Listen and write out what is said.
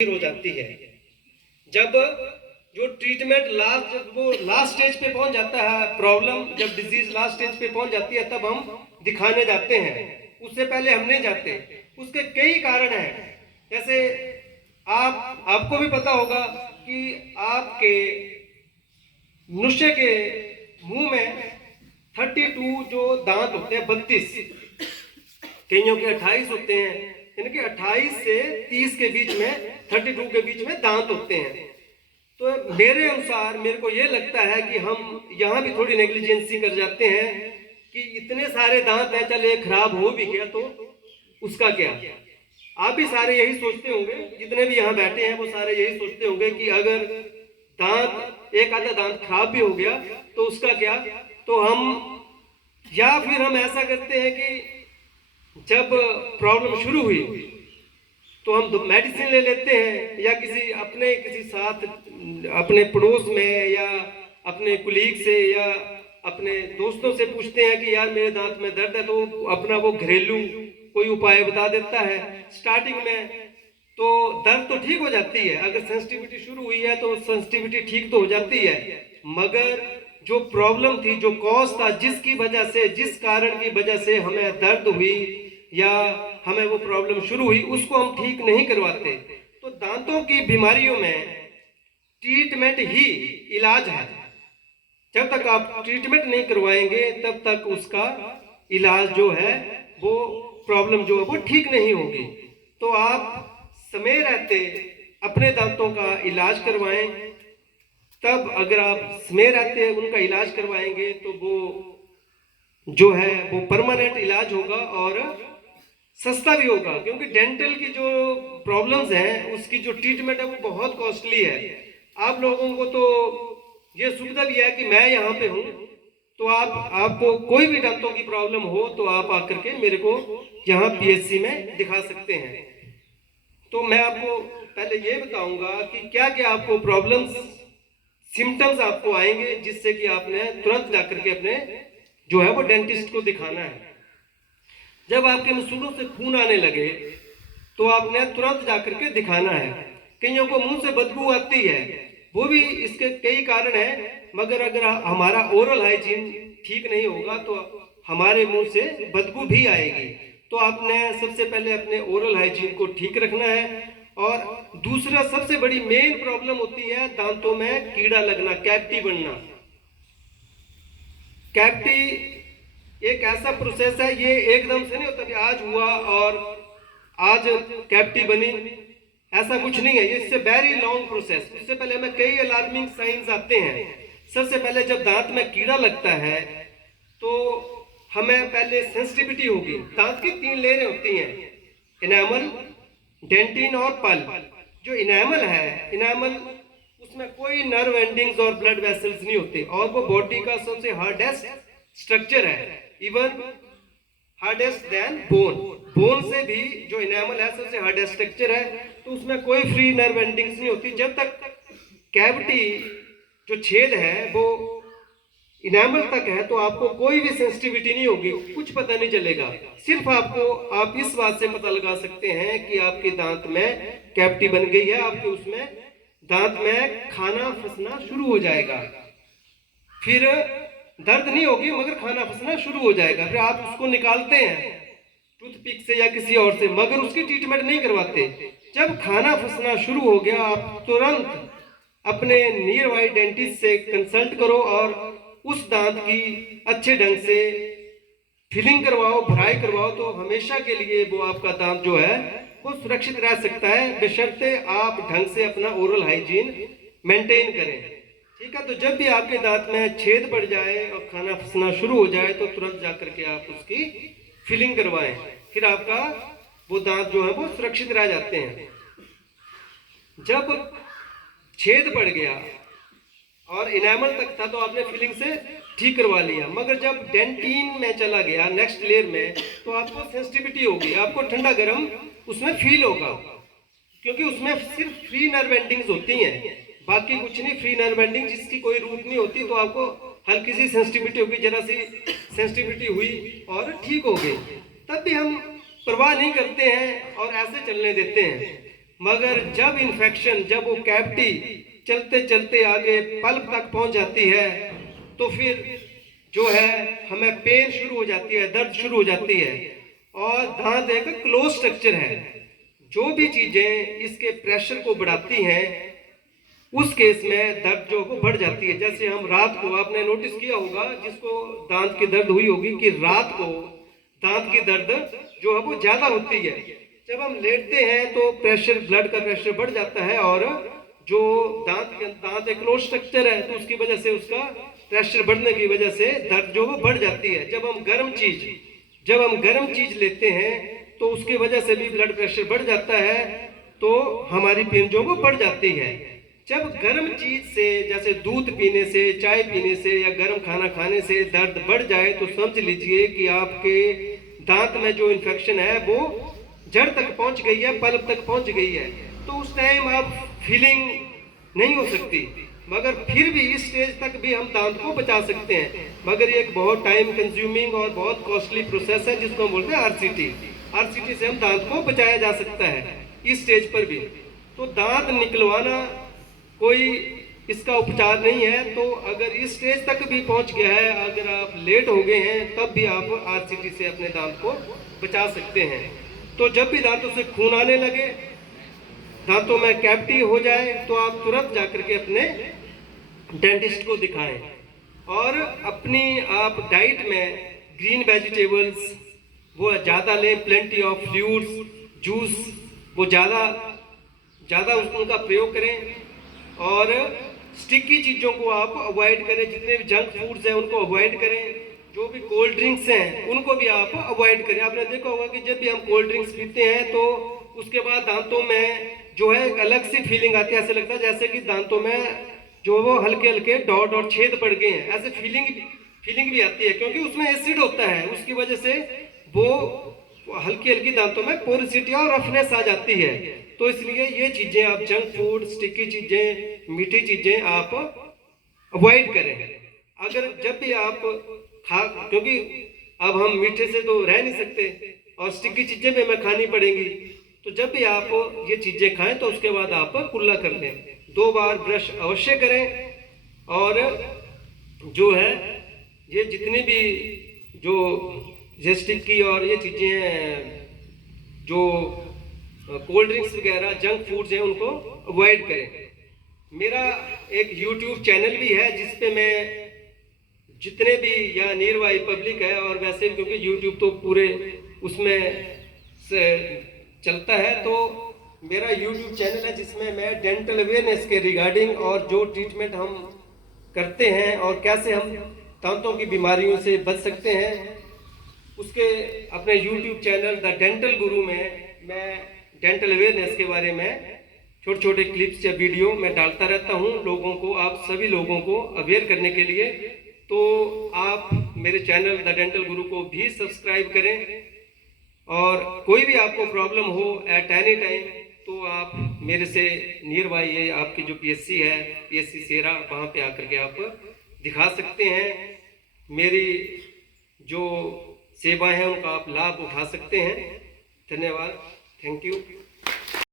हो जाती है। जब जो ट्रीटमेंट लास्ट स्टेज पे पहुंच जाता है, प्रॉब्लम जब डिजीज लास्ट स्टेज पे पहुंच जाती है, तब हम दिखाने जाते हैं। उससे पहले हम नहीं जाते। उसके कई कारण हैं। जैसे आपको भी पता होगा कि आपके मनुष्य के मुंह में 32 जो दांत होते हैं, 32, कईयों के 28 होते हैं। इनके 28 से 30 के बीच में, 32 के बीच में दांत होते हैं। तो मेरे अनुसार मेरे को ये लगता है कि हम यहाँ भी थोड़ी नेग्लिजेंसी कर जाते हैं कि इतने सारे दांत हैं, चल एक खराब हो भी गया तो उसका क्या। आप भी सारे यही सोचते होंगे, जितने भी यहाँ बैठे हैं वो सारे यही सोचते होंगे कि अगर दांत एक आधा दांत खराब भी हो गया तो उसका क्या। तो या फिर हम ऐसा करते हैं कि जब प्रॉब्लम शुरू हुई तो हम मेडिसिन ले लेते हैं, या किसी साथ अपने पड़ोस में या अपने कुलीग से या अपने दोस्तों से पूछते हैं कि यार मेरे दांत में दर्द है, तो अपना वो घरेलू कोई उपाय बता देता है स्टार्टिंग में। तो दर्द तो ठीक हो जाती है, अगर सेंसिटिविटी शुरू हुई है तो सेंसिटिविटी ठीक तो हो जाती है, मगर जो प्रॉब्लम थी, जो कॉज था, जिसकी वजह से, जिस कारण की वजह से हमें दर्द हुई या हमें वो प्रॉब्लम शुरू हुई, उसको हम ठीक नहीं करवाते। तो दांतों की बीमारियों में ट्रीटमेंट ही इलाज है। जब तक आप ट्रीटमेंट नहीं करवाएंगे तब तक उसका इलाज जो है, वो प्रॉब्लम जो है वो ठीक नहीं होगी। तो आप समय रहते अपने दांतों का इलाज करवाएं। तब अगर आप समय रहते उनका इलाज करवाएंगे तो वो जो है वो परमानेंट इलाज होगा और सस्ता भी होगा। क्योंकि डेंटल की जो प्रॉब्लम्स हैं उसकी जो ट्रीटमेंट है वो बहुत कॉस्टली है। आप लोगों को तो ये सुविधा भी है कि मैं यहाँ पे हूँ, तो आपको कोई भी दांतों की प्रॉब्लम हो तो आप आकर के मेरे को यहाँ पीएचसी में दिखा सकते हैं। तो मैं आपको पहले ये बताऊंगा कि क्या क्या आपको प्रॉब्लम्स, सिम्टम्स आपको आएंगे, जिससे कि आपने तुरंत जाकर के अपने जो है वो डेंटिस्ट को दिखाना है। जब आपके मसूड़ों से खून आने लगे तो आपने तुरंत जाकर के दिखाना है। कईयों को मुंह से बदबू आती है, वो भी इसके कई कारण हैं, मगर अगर हमारा ओरल हाइजीन ठीक नहीं होगा तो हमारे मुंह से बदबू भी आएगी। तो आपने सबसे पहले अपने ओरल हाइजीन को ठीक रखना है। और दूसरा सबसे बड़ी मेन प्रॉब्लम होती है दांतों में कीड़ा लगना, कैविटी बनना। कैविटी एक ऐसा प्रोसेस है, ये एकदम से नहीं होता कि आज हुआ और आज कैविटी बनी, ऐसा कुछ नहीं है। ये इससे वेरी लॉन्ग प्रोसेस। इससे पहले हमें कई अलार्मिंग साइंस आते हैं। सबसे पहले जब दांत में कीड़ा लगता है तो हमें पहले सेंसिटिविटी होगी। दांत की 3 लेयरें होती हैं, इनेमल, डेंटिन और पल। जो इनेमल है, इनेमल उसमें कोई नर्व एंडिंग्स और ब्लड वेसल्स नहीं होते, और वो बॉडी का सबसे हार्डेस्ट स्ट्रक्चर है, even hardest than bone. Bone से भी जो इनेमल है सबसे हार्डेस्ट स्ट्रक्चर है, तो उसमें कोई फ्री नर्व एंडिंग्स नहीं होती। जब तक कैविटी जो छेद है वो इनेमल तक है तो आपको कोई भी सेंसिटिविटी नहीं होगी, कुछ पता नहीं चलेगा। सिर्फ आप इस बात से पता लगा सकते हैं कि आपके दांत में कैविटी बन गई है, आपके उसमें दांत में खाना फंसना शुरू हो जाएगा। फिर दर्द नहीं होगी मगर खाना फंसना शुरू हो जाएगा। फिर आप उसको निकालते हैं टूथपिक से या किसी और से, मगर उसकी ट्रीटमेंट नहीं करवाते। जब खाना फंसना शुरू हो गया आप तुरंत अपने नियर बाई डेंटिस्ट से कंसल्ट करो और उस दांत की अच्छे ढंग से फिलिंग करवाओ, भराई करवाओ। तो हमेशा के लिए वो आपका दांत जो है वो सुरक्षित रह सकता है, बशर्ते आप ढंग से अपना ओरल हाइजीन मेंटेन करें। ठीक है। तो जब भी आपके दांत में छेद पड़ जाए और खाना फंसना शुरू हो जाए तो तुरंत जाकर के आप उसकी फिलिंग करवाएं। फिर आपका वो दांत जो है वो सुरक्षित रह जाते हैं। जब छेद पड़ गया और इनेमल तक था तो आपने फिलिंग से ठीक करवा लिया, मगर जब डेंटिन में चला गया नेक्स्ट लेयर में, तो आपको सेंसिटिविटी होगी, आपको ठंडा गर्म उसमें फील होगा, क्योंकि उसमें सिर्फ फ्री नर्व एंडिंग्स होती हैं, बाकी कुछ नहीं। फ्री नर्व एंडिंग जिसकी कोई रूट नहीं होती, तो आपको हल्की सी सेंसिटिविटी होगी, जरा सी सेंसिटिविटी हुई और ठीक हो गई। तब भी हम परवाह नहीं करते हैं और ऐसे चलने देते हैं। मगर जब इन्फेक्शन, जब वो कैविटी चलते चलते आगे पल्प तक पहुंच जाती है तो फिर जो है हमें पेन शुरू हो जाती है, दर्द शुरू हो जाती है। और दांत एक क्लोज स्ट्रक्चर है, जो भी चीजें इसके प्रेशर को बढ़ाती हैं उस केस में दर्द जो है बढ़ जाती है। जैसे हम रात को, आपने नोटिस किया होगा जिसको दांत की दर्द हुई होगी कि रात को दांत की दर्द जो है वो ज्यादा होती है। जब हम लेटते हैं तो प्रेशर, ब्लड का प्रेशर बढ़ जाता है और जो दांत एक क्लोज स्ट्रक्चर है तो उसकी वजह से उसका प्रेशर बढ़ने की वजह से दर्द जो वो बढ़ जाती है। जब हम गर्म चीज लेते हैं तो उसकी वजह से भी ब्लड प्रेशर बढ़ जाता है, तो हमारी पेन जो वो बढ़ जाती है। जब गर्म चीज से, जैसे दूध पीने से, चाय पीने से या गर्म खाना खाने से दर्द बढ़ जाए तो समझ लीजिए कि आपके दांत में जो इन्फेक्शन है वो जड़ तक पहुंच गई है, पल्प तक पहुंच गई है। तो उस टाइम आप फीलिंग नहीं हो सकती, मगर फिर भी इस स्टेज तक भी हम दांत को बचा सकते हैं। मगर ये एक बहुत टाइम कंज्यूमिंग और बहुत कॉस्टली प्रोसेस है जिसको हम बोलते हैं आरसीटी। आरसीटी से हम दांत को बचाया जा सकता है इस स्टेज पर भी। तो दांत निकलवाना कोई इसका उपचार नहीं है। तो अगर इस स्टेज तक भी पहुंच गया है, अगर आप लेट हो गए हैं, तब भी आप आरसीटी से अपने दांत को बचा सकते हैं। तो जब भी दांतों से खून आने लगे, दांतों में कैविटी हो जाए, तो आप तुरंत जाकर के अपने डेंटिस्ट को दिखाएं। और अपनी आप डाइट में ग्रीन वेजिटेबल्स वो ज़्यादा लें, प्लेंटी ऑफ फ्रूट्स, जूस वो ज़्यादा उनका प्रयोग करें। और स्टिकी चीज़ों को आप अवॉइड करें, जितने भी जंक फूड्स हैं उनको अवॉइड करें, जो भी कोल्ड ड्रिंक्स हैं उनको भी आप अवॉइड करें। आपने देखा होगा कि जब भी हम कोल्ड ड्रिंक्स पीते हैं तो उसके बाद दांतों में जो है एक अलग सी फीलिंग आती है, ऐसे लगता है जैसे कि दांतों में जो वो हल्के हल्के डॉट और छेद पड़ गए हैं, ऐसे फीलिंग भी आती है, क्योंकि उसमें एसिड होता है। उसकी वजह से वो हल्की हल्की दांतों में पोरोसिटी और रफनेस आ जाती है। तो इसलिए ये चीजें आप, जंक फूड, स्टिकी चीजें, मीठी चीजें आप अवॉइड करें। अगर जब भी आप क्योंकि अब हम मीठे से तो रह नहीं सकते और स्टिकी चीजें भी हमें खानी पड़ेंगी। तो जब भी आप ये चीजें खाएं तो उसके बाद आप कुल्ला कर लें, 2 बार ब्रश अवश्य करें। और जो है ये जितनी भी जो स्टिकी और ये चीजें हैं, जो कोल्ड ड्रिंक्स वगैरह, जंक फूड्स हैं, उनको अवॉइड करें। मेरा एक यूट्यूब चैनल भी है जिसपे मैं जितने भी यहाँ नियर बाई पब्लिक है, और वैसे भी क्योंकि यूट्यूब तो पूरे उसमें से चलता है, तो मेरा यूट्यूब चैनल है जिसमें मैं डेंटल अवेयरनेस के रिगार्डिंग और जो ट्रीटमेंट हम करते हैं और कैसे हम दांतों की बीमारियों से बच सकते हैं, उसके अपने यूट्यूब चैनल द डेंटल गुरु में मैं डेंटल अवेयरनेस के बारे में छोटे छोटे क्लिप्स या वीडियो मैं डालता रहता हूँ लोगों को, आप सभी लोगों को अवेयर करने के लिए। तो आप मेरे चैनल द डेंटल गुरु को भी सब्सक्राइब करें। और कोई भी आपको प्रॉब्लम हो एट एनी टाइम तो आप मेरे से नियर बाई ये आपकी जो पीएससी है, पीएससी सेरा, वहाँ पे आकर के आप दिखा सकते हैं। मेरी जो सेवाएं हैं उनका आप लाभ उठा सकते हैं। धन्यवाद, थैंक यू।